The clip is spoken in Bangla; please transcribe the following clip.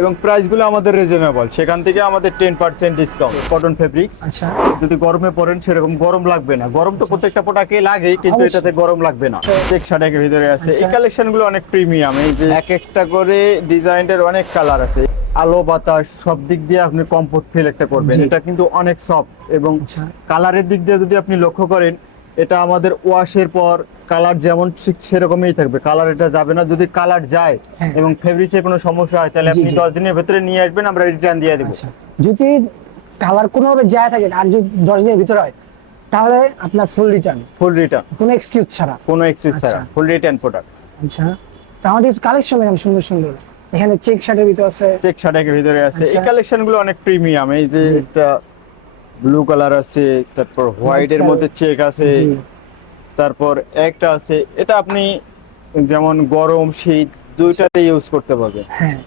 এবং প্রাইসগুলো আমাদের রিজনেবল, সেখান থেকে আমাদের 10% ডিসকাউন্ট। কটন ফেব্রিক্স, আচ্ছা যদি গরমে পরেন সেরকম গরম লাগবে না। গরম তো প্রত্যেকটা প্রোডাক্টে লাগেই, কিন্তু অবশ্যই। এটাতে গরম লাগবে না। চেক শার্টের ভিতরে আছে, এই আচ্ছা। কালেকশনগুলো অনেক প্রিমিয়াম। এই যে এক একটা করে ডিজাইনের অনেক কালার আছে, আলো বাতাস সব দিক দিয়ে আপনি কমফোর্ট ফিল একটা করবেন। জি। এটা কিন্তু অনেক সফট, এবং আচ্ছা কালারের দিক দিয়ে যদি আপনি লক্ষ্য করেন, এটা আমাদের ওয়াশের পর কালার যেমন ঠিক সেরকমই থাকবে, কালার এটা যাবে না। যদি কালার যায় হ্যাঁ। এবং ফেব্রিক্সে কোনো সমস্যা হয়, তাহলে জি, আপনি জি। 10 দিনের ভেতরে নিয়ে আসবেন, আমরা রিটার্ন দিয়ে দেবো। আচ্ছা যদি কালার কোনোভাবে যায় থাকে আর যদি 10 দিনের ভিতরে হয় তাহলে আপনার ফুল রিটার্ন, ফুল রিটার্ন, কোনো এক্সকিউজ ছাড়া। কোনো এক্সকিউজ ছাড়া, আচ্ছা। ফুল রিটার্ন প্রোডাক্ট। আচ্ছা তো আমাদের কালেকশন এখানে সুন্দর সুন্দর, এখানে চেক শার্টের ভিতরে আছে। চেক শার্টের ভিতরে আছে, এই আচ্ছা। কালেকশনগুলো অনেক প্রিমিয়াম। এই যে জি। একটা ব্লু কালার আছে, তারপর হোয়াইট এর কালার। মধ্যে চেক আছে, জি। তারপর একটা আছে, এটা আপনি যেমন গরম শীত দুইটাতে ইউজ করতে পারবেন। হ্যাঁ